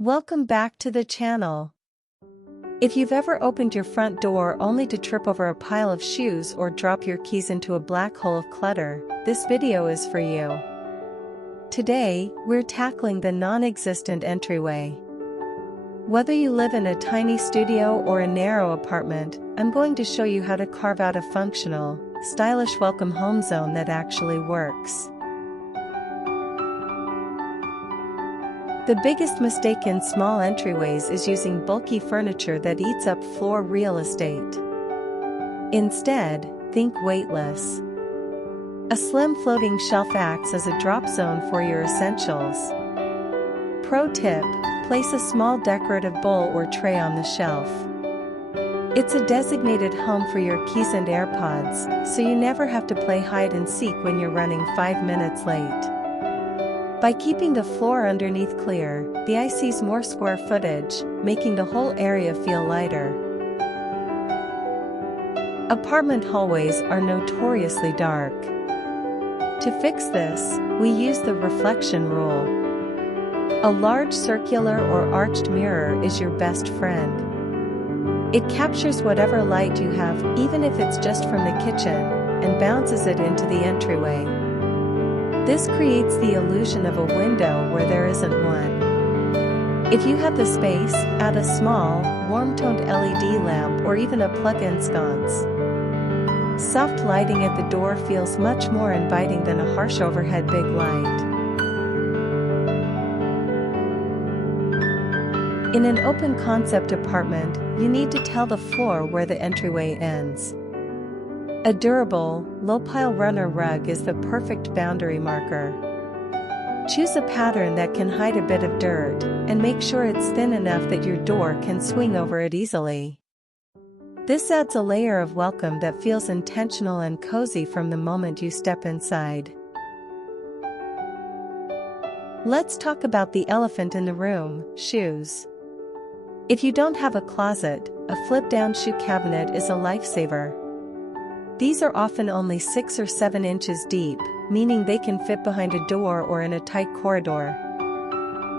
Welcome back to the channel. If you've ever opened your front door only to trip over a pile of shoes or drop your keys into a black hole of clutter, this video is for you. Today, we're tackling the non-existent entryway. Whether you live in a tiny studio or a narrow apartment, I'm going to show you how to carve out a functional, stylish welcome home zone that actually works. The biggest mistake in small entryways is using bulky furniture that eats up floor real estate. Instead, think weightless. A slim floating shelf acts as a drop zone for your essentials. Pro tip: place a small decorative bowl or tray on the shelf. It's a designated home for your keys and AirPods, so you never have to play hide and seek when you're running 5 minutes late. By keeping the floor underneath clear, the eye sees more square footage, making the whole area feel lighter. Apartment hallways are notoriously dark. To fix this, we use the reflection rule. A large circular or arched mirror is your best friend. It captures whatever light you have, even if it's just from the kitchen, and bounces it into the entryway. This creates the illusion of a window where there isn't one. If you have the space, add a small, warm-toned LED lamp or even a plug-in sconce. Soft lighting at the door feels much more inviting than a harsh overhead big light. In an open-concept apartment, you need to tell the floor where the entryway ends. A durable, low-pile runner rug is the perfect boundary marker. Choose a pattern that can hide a bit of dirt, and make sure it's thin enough that your door can swing over it easily. This adds a layer of welcome that feels intentional and cozy from the moment you step inside. Let's talk about the elephant in the room: shoes. If you don't have a closet, a flip-down shoe cabinet is a lifesaver. These are often only 6 or 7 inches deep, meaning they can fit behind a door or in a tight corridor.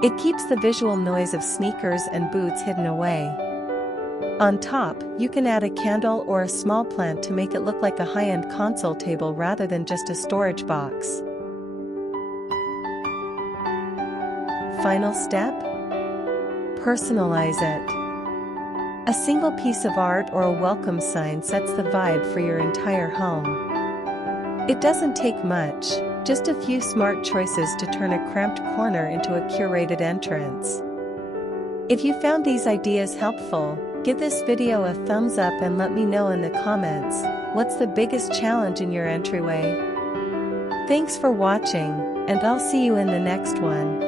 It keeps the visual noise of sneakers and boots hidden away. On top, you can add a candle or a small plant to make it look like a high-end console table rather than just a storage box. Final step? Personalize it. A single piece of art or a welcome sign sets the vibe for your entire home. It doesn't take much, just a few smart choices to turn a cramped corner into a curated entrance. If you found these ideas helpful, give this video a thumbs up and let me know in the comments, what's the biggest challenge in your entryway? Thanks for watching, and I'll see you in the next one.